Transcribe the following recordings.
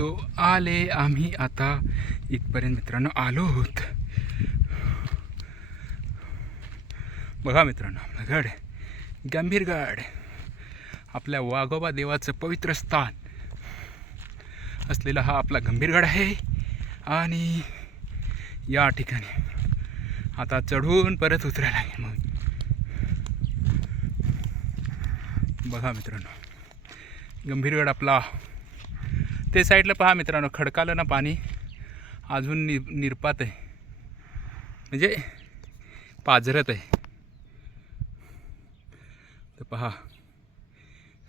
तो आले आम्ही आता. इथपर्यंत मित्रांनो आलो आहोत बघा मित्रांनो गड गंभीरगड आपल्या वाघोबा देवाचं पवित्र स्थान असलेला हा आपला गंभीरगड आहे. आणि या ठिकाणी आता चढून परत उतरायला लागेल मग. बघा मित्रांनो गंभीरगड आपला ते साईडला पहा मित्रांनो खडकालं ना पाणी अजून नि निरपात आहे. म्हणजे पाझरत आहे. तर पहा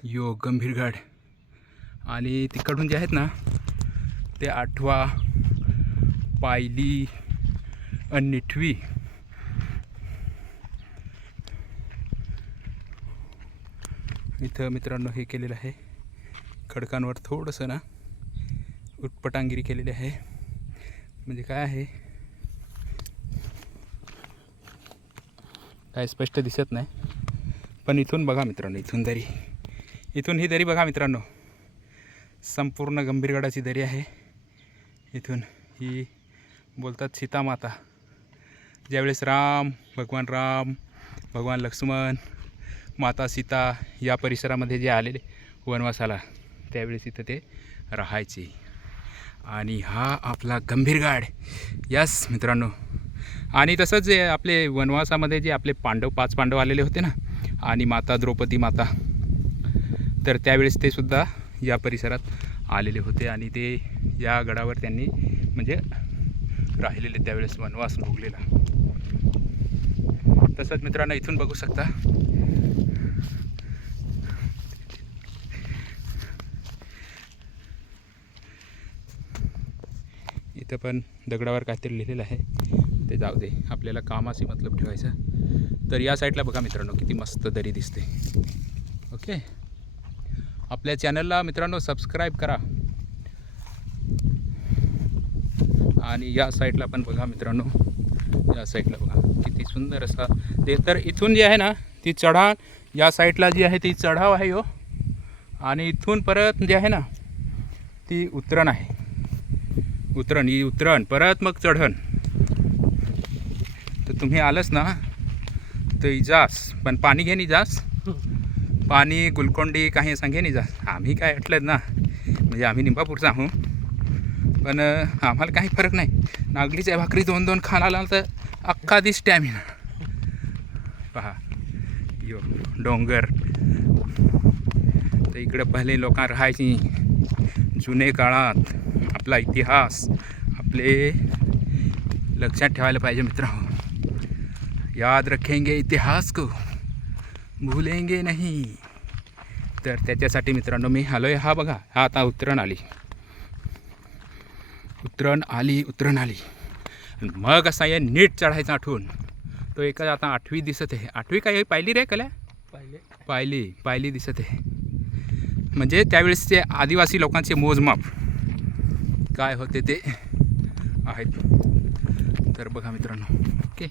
यो गंभीरगड आणि तिकडून जे आहेत ना ते आठवा पायली आणि निठवी. इथं मित्रांनो हे केलेलं आहे. खडकांवर थोडंसं ना उत्पटांगिरी केलेली आहे. म्हणजे काय आहे? काय स्पष्ट दिसत नाही. पण इथून बघा मित्रांनो इथून दरी. इथून ही दरी बघा मित्रांनो. संपूर्ण गंभीरगडाची दरी आहे. इथून ही बोलतात सीतामाता. ज्यावेळेस राम भगवान राम भगवान लक्ष्मण माता सीता या परिसरामध्ये जे आलेले वनवासाला त्यावेळेस इथं ते राहायचे. आणि हा आपला गंभीर गाड. यस मित्रांनो. आणि तसंच जे आपले वनवासामध्ये जे आपले पांडव पाच पांडव आलेले होते ना आणि माता द्रौपदी माता तर त्यावेळेस ते सुद्धा या परिसरात आलेले होते आणि ते या गडावर त्यांनी म्हणजे राहिलेले त्यावेळेस वनवास भोगलेला. तसंच मित्रांनो इथून बघू शकता इथं पण दगडावर काहीतरी लिहिलेलं आहे. ते जाऊ दे आपल्याला कामाशी मतलब ठेवायचा. तर या साईडला बघा मित्रांनो किती मस्त दरी दिसते. ओके आपल्या चॅनलला मित्रांनो सबस्क्राईब करा. आणि या साईडला पण बघा मित्रांनो या साईडला बघा. किती सुंदर असा ते तर इथून जी आहे ना ती चढाण या साईडला जी आहे ती चढाव आहे हो. आणि इथून परत जे आहे ना ती उतरण आहे. उतरण ही उतरण परत मग चढण तर तुम्ही आलंच ना तर जास. पण पाणी घे नाही जास. पाणी गुलकोंडी काही असं घे नाही जास. आम्ही काय म्हटलं ना म्हणजे आम्ही निंबापूरचा आहो. पण आम्हाला काही फरक नाही. नागलीच्या भाकरी दोन दोन खायला आला तर अख्खा दिस स्टॅमिना पहा. यो डोंगर. तर इकडं पहिले लोकां राहायची जुने काळात आपला इतिहास आपले लक्षात ठेवायला पाहिजे मित्र. याद रखेंगे इतिहास को भूलेंगे नहीं. तर त्याच्यासाठी मित्रांनो मी आलो आहे हा बघा हा आता उतरण आली. उतरण आली उतरण आली. मग असा या नीट चढायचा आठवून. तो एका आता आठवी दिसत आहे. आठवी काय पाहिली रे कल्या? पाहिले पाहिली पाहिली दिसत आहे. म्हणजे त्यावेळेसचे आदिवासी लोकांचे मोजमाप. काय होते ते आहेत. तर बघा मित्रांनो ओके.